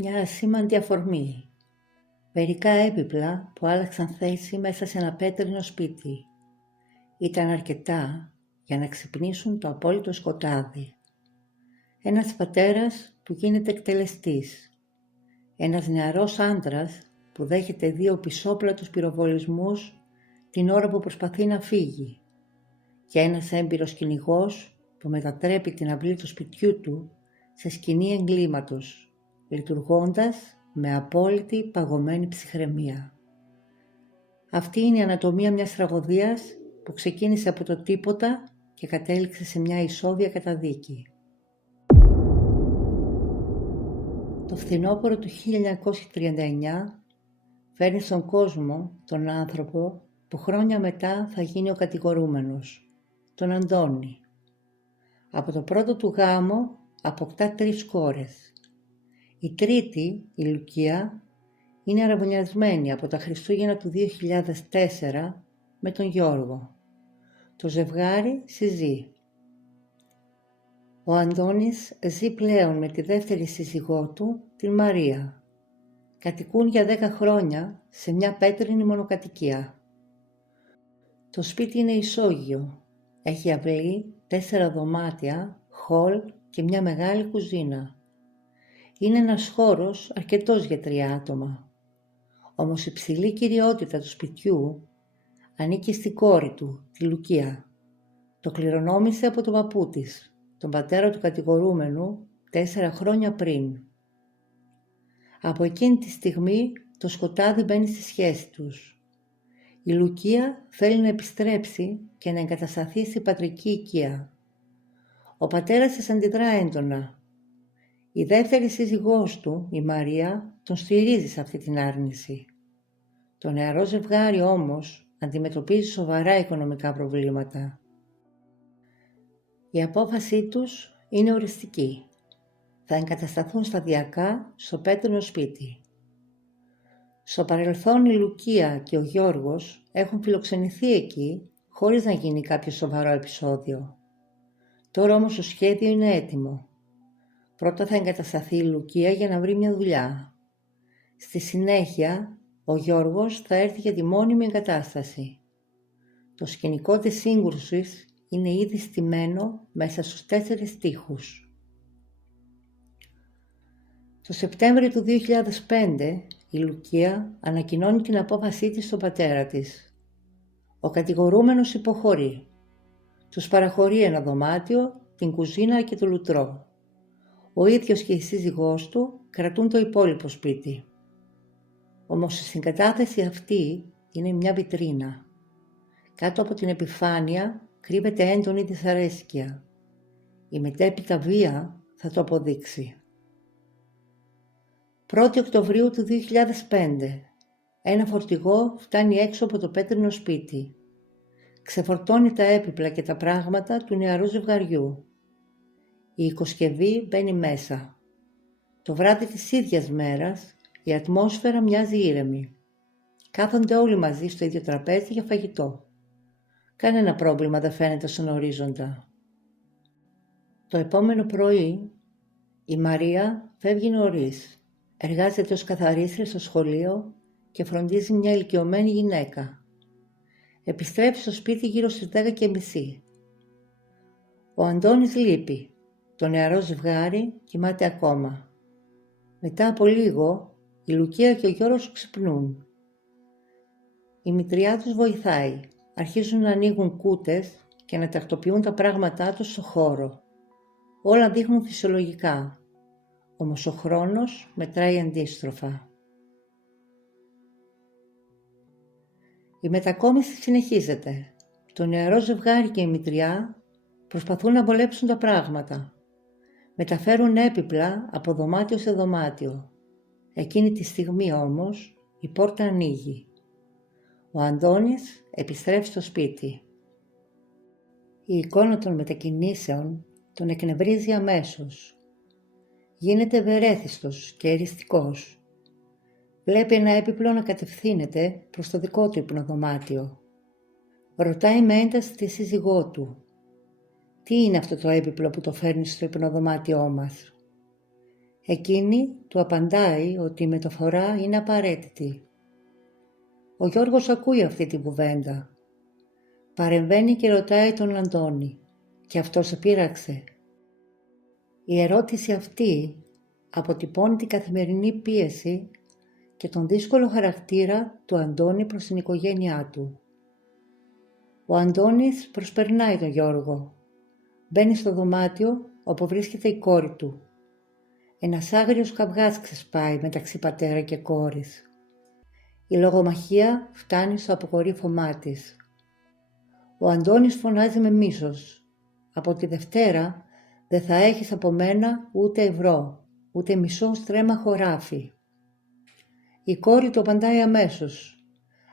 Μια ασήμαντη αφορμή. Μερικά έπιπλα που άλλαξαν θέση μέσα σε ένα πέτρινο σπίτι. Ήταν αρκετά για να ξυπνήσουν το απόλυτο σκοτάδι. Ένας πατέρας που γίνεται εκτελεστής. Ένας νεαρός άντρας που δέχεται 2 πισόπλατους πυροβολισμούς την ώρα που προσπαθεί να φύγει. Και ένας έμπειρος κυνηγός που μετατρέπει την αυλή του σπιτιού του σε σκηνή εγκλήματος, λειτουργώντας με απόλυτη παγωμένη ψυχραιμία. Αυτή είναι η ανατομία μιας τραγωδίας που ξεκίνησε από το τίποτα και κατέληξε σε μια ισόβια καταδίκη. Το φθινόπωρο του 1939 φέρνει στον κόσμο τον άνθρωπο που χρόνια μετά θα γίνει ο κατηγορούμενος, τον Αντώνη. Από το πρώτο του γάμο αποκτά 3 κόρες. Η τρίτη, η Λουκία, είναι αραβωνιασμένη από τα Χριστούγεννα του 2004 με τον Γιώργο. Το ζευγάρι συζεί. Ο Αντώνης ζει πλέον με τη δεύτερη σύζυγό του, την Μαρία. Κατοικούν για 10 χρόνια σε μια πέτρινη μονοκατοικία. Το σπίτι είναι ισόγειο. Έχει αυλή, 4 δωμάτια, χολ και μια μεγάλη κουζίνα. Είναι ένας χώρος αρκετός για 3 άτομα. Όμως η ψηλή κυριότητα του σπιτιού ανήκει στην κόρη του, τη Λουκία. Το κληρονόμησε από τον παππού της, τον πατέρα του κατηγορούμενου, 4 χρόνια πριν. Από εκείνη τη στιγμή το σκοτάδι μπαίνει στη σχέση τους. Η Λουκία θέλει να επιστρέψει και να εγκατασταθεί στην πατρική οικία. Ο πατέρας της αντιδρά έντονα. Η δεύτερη σύζυγός του, η Μαρία, τον στηρίζει σε αυτή την άρνηση. Το νεαρό ζευγάρι όμως αντιμετωπίζει σοβαρά οικονομικά προβλήματα. Η απόφασή τους είναι οριστική. Θα εγκατασταθούν σταδιακά στο πέτρινο σπίτι. Στο παρελθόν η Λουκία και ο Γιώργος έχουν φιλοξενηθεί εκεί χωρίς να γίνει κάποιο σοβαρό επεισόδιο. Τώρα όμως το σχέδιο είναι έτοιμο. Πρώτα θα εγκατασταθεί η Λουκία για να βρει μια δουλειά. Στη συνέχεια ο Γιώργος θα έρθει για τη μόνιμη εγκατάσταση. Το σκηνικό της σύγκρουσης είναι ήδη στημένο μέσα στους 4 τοίχους. Το Σεπτέμβριο του 2005 η Λουκία ανακοινώνει την απόφασή της στον πατέρα της. Ο κατηγορούμενος υποχωρεί. Τους παραχωρεί ένα δωμάτιο, την κουζίνα και το λουτρό. Ο ίδιος και η σύζυγός του κρατούν το υπόλοιπο σπίτι. Όμως η συγκατάθεση αυτή είναι μια βιτρίνα. Κάτω από την επιφάνεια κρύβεται έντονη δυσαρέσκεια. Η μετέπειτα βία θα το αποδείξει. 1η Οκτωβρίου του 2005. Ένα φορτηγό φτάνει έξω από το πέτρινο σπίτι. Ξεφορτώνει τα έπιπλα και τα πράγματα του νεαρού ζευγαριού. Η οικοσκευή μπαίνει μέσα. Το βράδυ της ίδιας μέρας η ατμόσφαιρα μοιάζει ήρεμη. Κάθονται όλοι μαζί στο ίδιο τραπέζι για φαγητό. Κανένα πρόβλημα δεν φαίνεται στον ορίζοντα. Το επόμενο πρωί η Μαρία φεύγει νωρίς. Εργάζεται ως καθαρίστρια στο σχολείο και φροντίζει μια ηλικιωμένη γυναίκα. Επιστρέφει στο σπίτι γύρω στις 10:30. Ο Αντώνης λείπει. Το νεαρό ζευγάρι κοιμάται ακόμα. Μετά από λίγο, η Λουκία και ο Γιώργος ξυπνούν. Η μητριά τους βοηθάει. Αρχίζουν να ανοίγουν κούτες και να τακτοποιούν τα πράγματά τους στο χώρο. Όλα δείχνουν φυσιολογικά. Όμως ο χρόνος μετράει αντίστροφα. Η μετακόμιση συνεχίζεται. Το νεαρό ζευγάρι και η μητριά προσπαθούν να βολέψουν τα πράγματα. Μεταφέρουν έπιπλα από δωμάτιο σε δωμάτιο. Εκείνη τη στιγμή όμως η πόρτα ανοίγει. Ο Αντώνης επιστρέφει στο σπίτι. Η εικόνα των μετακινήσεων τον εκνευρίζει αμέσως. Γίνεται ευερέθιστος και εριστικός. Βλέπει ένα έπιπλο να κατευθύνεται προς το δικό του υπνοδωμάτιο. Ρωτάει με ένταση τη σύζυγό του. Τι είναι αυτό το έπιπλο που το φέρνει στο υπνοδωμάτιό μας? Εκείνη του απαντάει ότι η μεταφορά είναι απαραίτητη. Ο Γιώργος ακούει αυτή την κουβέντα. Παρεμβαίνει και ρωτάει τον Αντώνη και αυτός επήραξε. Η ερώτηση αυτή αποτυπώνει την καθημερινή πίεση και τον δύσκολο χαρακτήρα του Αντώνη προς την οικογένειά του. Ο Αντώνης προσπερνάει τον Γιώργο. Μπαίνει στο δωμάτιο όπου βρίσκεται η κόρη του. Ένας άγριος καυγάς ξεσπάει μεταξύ πατέρα και κόρης. Η λογομαχία φτάνει στο αποκορύφωμά της. Ο Αντώνης φωνάζει με μίσος. Από τη Δευτέρα δεν θα έχεις από μένα ούτε ευρώ, ούτε μισό στρέμμα χωράφι. Η κόρη του απαντάει αμέσως.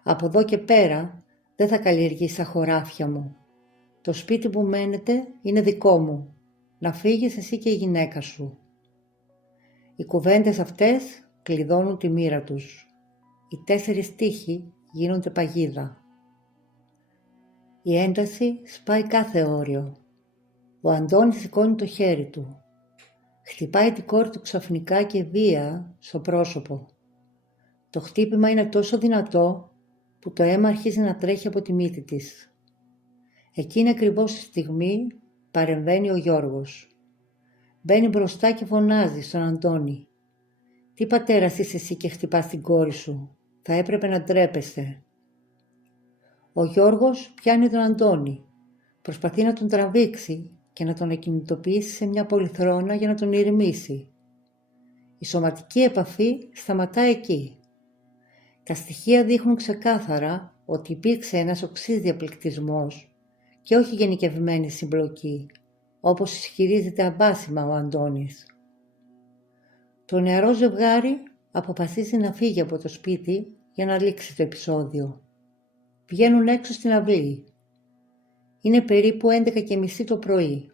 Από εδώ και πέρα δεν θα καλλιεργείς τα χωράφια μου. Το σπίτι που μένετε είναι δικό μου. Να φύγεις εσύ και η γυναίκα σου. Οι κουβέντες αυτές κλειδώνουν τη μοίρα τους. Οι 4 τοίχοι γίνονται παγίδα. Η ένταση σπάει κάθε όριο. Ο Αντώνης σηκώνει το χέρι του. Χτυπάει την κόρη του ξαφνικά και βία στο πρόσωπο. Το χτύπημα είναι τόσο δυνατό που το αίμα αρχίζει να τρέχει από τη μύτη της. Εκείνη ακριβώς τη στιγμή παρεμβαίνει ο Γιώργος. Μπαίνει μπροστά και φωνάζει στον Αντώνη. «Τι πατέρας είσαι εσύ και χτυπάς την κόρη σου, θα έπρεπε να ντρέπεσαι». Ο Γιώργος πιάνει τον Αντώνη, προσπαθεί να τον τραβήξει και να τον εκκινητοποιήσει σε μια πολυθρόνα για να τον ηρεμήσει. Η σωματική επαφή σταματά εκεί. Τα στοιχεία δείχνουν ξεκάθαρα ότι υπήρξε ένας οξύς διαπληκτισμός και όχι γενικευμένη συμπλοκή, όπως ισχυρίζεται αμπάσιμα ο Αντώνης. Το νεαρό ζευγάρι αποφασίζει να φύγει από το σπίτι για να λήξει το επεισόδιο. Βγαίνουν έξω στην αυλή. Είναι περίπου 11:30 το πρωί.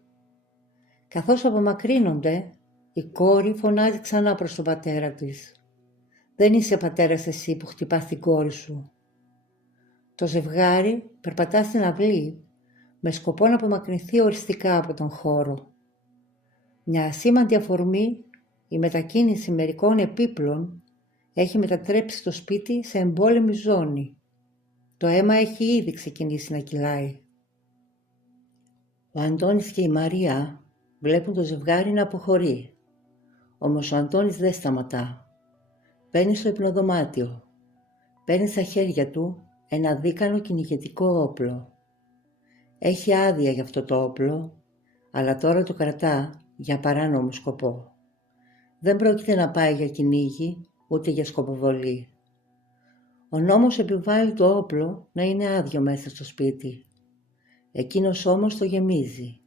Καθώς απομακρύνονται, η κόρη φωνάζει ξανά προς τον πατέρα της. «Δεν είσαι πατέρας εσύ που χτυπάς την κόρη σου». Το ζευγάρι περπατά στην αυλή με σκοπό να απομακρυνθεί οριστικά από τον χώρο. Μια ασήμαντη αφορμή, η μετακίνηση μερικών επίπλων, έχει μετατρέψει το σπίτι σε εμπόλεμη ζώνη. Το αίμα έχει ήδη ξεκινήσει να κυλάει. Ο Αντώνης και η Μαρία βλέπουν το ζευγάρι να αποχωρεί. Όμως ο Αντώνης δεν σταματά. Μπαίνει στο υπνοδωμάτιο. Παίρνει στα χέρια του ένα δίκανο κυνηγετικό όπλο. Έχει άδεια για αυτό το όπλο, αλλά τώρα το κρατά για παράνομο σκοπό. Δεν πρόκειται να πάει για κυνήγι, ούτε για σκοποβολή. Ο νόμος επιβάλλει το όπλο να είναι άδειο μέσα στο σπίτι. Εκείνος όμως το γεμίζει.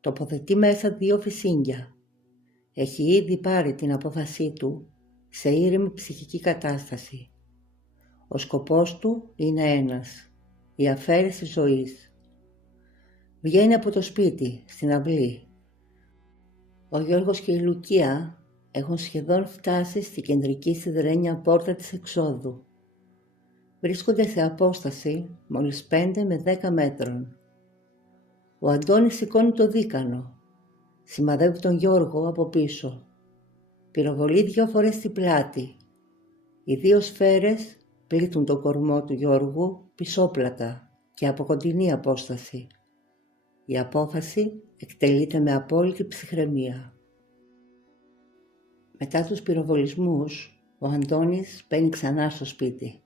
Τοποθετεί μέσα 2 φυσίγγια. Έχει ήδη πάρει την απόφασή του σε ήρεμη ψυχική κατάσταση. Ο σκοπός του είναι ένας, η αφαίρεση ζωής. Βγαίνει από το σπίτι, στην αυλή. Ο Γιώργος και η Λουκία έχουν σχεδόν φτάσει στη κεντρική σιδερένια πόρτα της εξόδου. Βρίσκονται σε απόσταση μόλις 5 με 10 μέτρων. Ο Αντώνης σηκώνει το δίκανο. Σημαδεύει τον Γιώργο από πίσω. Πυροβολεί 2 φορές στην πλάτη. Οι 2 σφαίρες πλήττουν τον κορμό του Γιώργου πισόπλατα και από κοντινή απόσταση. Η απόφαση εκτελείται με απόλυτη ψυχραιμία. Μετά τους πυροβολισμούς, ο Αντώνης μπαίνει ξανά στο σπίτι.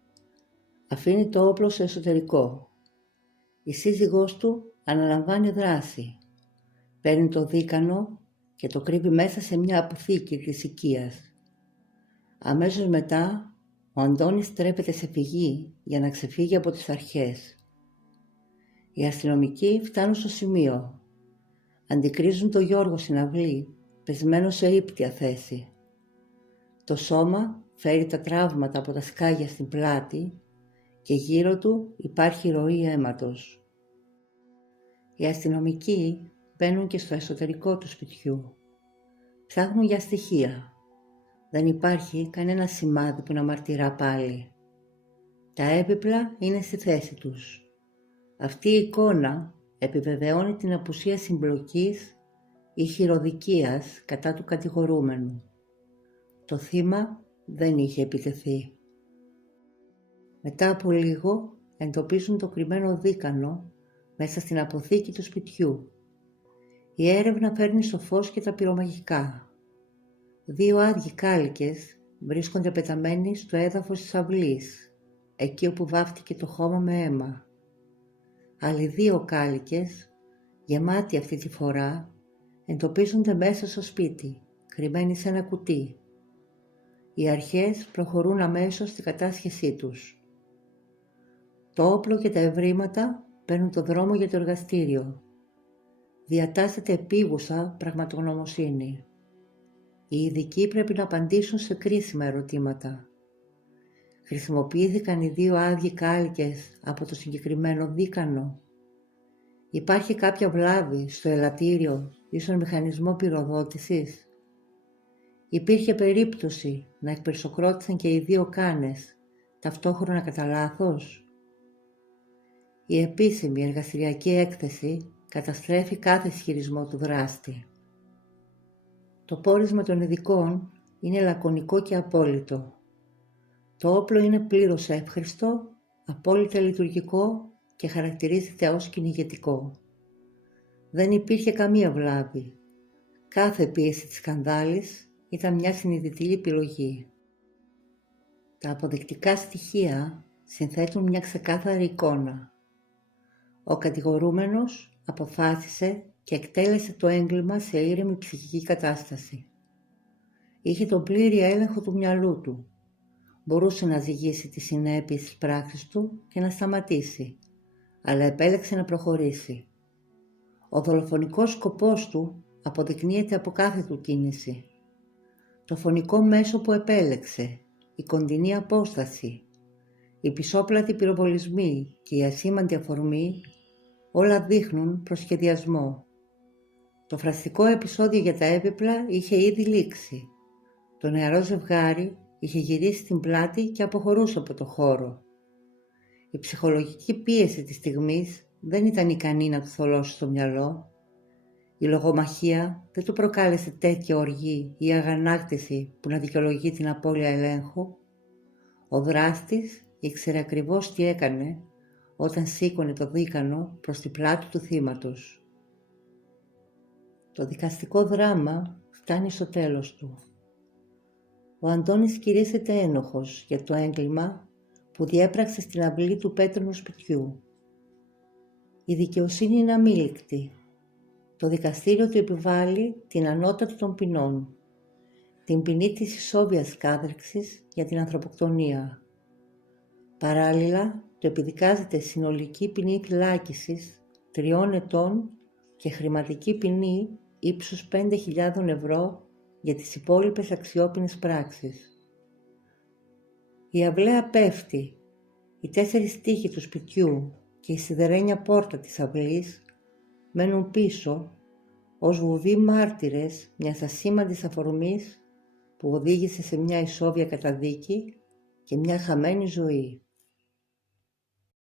Αφήνει το όπλο στο εσωτερικό. Η σύζυγός του αναλαμβάνει δράση. Παίρνει το δίκανο και το κρύβει μέσα σε μια αποθήκη της οικίας. Αμέσως μετά, ο Αντώνης τρέπεται σε φυγή για να ξεφύγει από τις αρχές. Οι αστυνομικοί φτάνουν στο σημείο. Αντικρίζουν τον Γιώργο στην αυλή, πεσμένο σε ύπτια θέση. Το σώμα φέρει τα τραύματα από τα σκάγια στην πλάτη και γύρω του υπάρχει ροή αίματος. Οι αστυνομικοί μπαίνουν και στο εσωτερικό του σπιτιού. Ψάχνουν για στοιχεία. Δεν υπάρχει κανένα σημάδι που να μαρτυρά πάλι. Τα έπιπλα είναι στη θέση τους. Αυτή η εικόνα επιβεβαιώνει την απουσία συμπλοκής ή χειροδικίας κατά του κατηγορούμενου. Το θύμα δεν είχε επιτεθεί. Μετά από λίγο εντοπίζουν το κρυμμένο δίκανο μέσα στην αποθήκη του σπιτιού. Η έρευνα φέρνει στο φως και τα πυρομαγικά. 2 άδειοι κάλικες βρίσκονται πεταμένοι στο έδαφος της αυλής, εκεί όπου βάφτηκε το χώμα με αίμα. Άλλοι 2 κάλικες, γεμάτοι αυτή τη φορά, εντοπίζονται μέσα στο σπίτι, κρυμμένοι σε ένα κουτί. Οι αρχές προχωρούν αμέσως στην κατάσχεσή τους. Το όπλο και τα ευρήματα παίρνουν το δρόμο για το εργαστήριο. Διατάσσεται επίγουσα πραγματογνωμοσύνη. Οι ειδικοί πρέπει να απαντήσουν σε κρίσιμα ερωτήματα. Χρησιμοποιήθηκαν οι 2 άδειοι κάλικες από το συγκεκριμένο δίκανο? Υπάρχει κάποια βλάβη στο ελαττήριο ή στον μηχανισμό πυροδότησης? Υπήρχε περίπτωση να εκπυρσοκρότησαν και οι 2 κάνες ταυτόχρονα κατά λάθος? Η επίσημη εργαστηριακή έκθεση καταστρέφει κάθε ισχυρισμό του δράστη. Το πόρισμα των ειδικών είναι λακωνικό και απόλυτο. Το όπλο είναι πλήρως εύχριστο, απόλυτα λειτουργικό και χαρακτηρίζεται ως κυνηγετικό. Δεν υπήρχε καμία βλάβη. Κάθε πίεση της σκανδάλης ήταν μια συνειδητή επιλογή. Τα αποδεικτικά στοιχεία συνθέτουν μια ξεκάθαρη εικόνα. Ο κατηγορούμενος αποφάσισε και εκτέλεσε το έγκλημα σε ήρεμη ψυχική κατάσταση. Είχε τον πλήρη έλεγχο του μυαλού του. Μπορούσε να ζυγίσει τις συνέπειες της πράξης του και να σταματήσει, αλλά επέλεξε να προχωρήσει. Ο δολοφονικός σκοπός του αποδεικνύεται από κάθε του κίνηση. Το φωνικό μέσο που επέλεξε, η κοντινή απόσταση, οι πισόπλατοι πυροβολισμοί και η ασήμαντη αφορμή όλα δείχνουν προσχεδιασμό. Το φραστικό επεισόδιο για τα έπιπλα είχε ήδη λήξει. Το νεαρό ζευγάρι είχε γυρίσει την πλάτη και αποχωρούσε από το χώρο. Η ψυχολογική πίεση της στιγμής δεν ήταν ικανή να του θολώσει στο μυαλό. Η λογομαχία δεν του προκάλεσε τέτοια οργή ή αγανάκτηση που να δικαιολογεί την απώλεια ελέγχου. Ο δράστης ήξερε ακριβώς τι έκανε όταν σήκωνε το δίκανο προς την πλάτη του θύματος. Το δικαστικό δράμα φτάνει στο τέλος του. Ο Αντώνης κηρύσσεται ένοχος για το έγκλημα που διέπραξε στην αυλή του πέτρινου σπιτιού. Η δικαιοσύνη είναι αμήλικτη. Το δικαστήριο του επιβάλλει την ανώτατη των ποινών, την ποινή της ισόβιας κάθριξης για την ανθρωποκτονία. Παράλληλα, του επιδικάζεται συνολική ποινή φυλάκισης 3 ετών και χρηματική ποινή ύψους 5.000 ευρώ για τις υπόλοιπες αξιόπινες πράξεις. Η αυλαία πέφτει, οι 4 τοίχοι του σπιτιού και η σιδερένια πόρτα της αυλής μένουν πίσω ως βουβοί μάρτυρες μιας ασήμαντης αφορμής που οδήγησε σε μια ισόβια καταδίκη και μια χαμένη ζωή.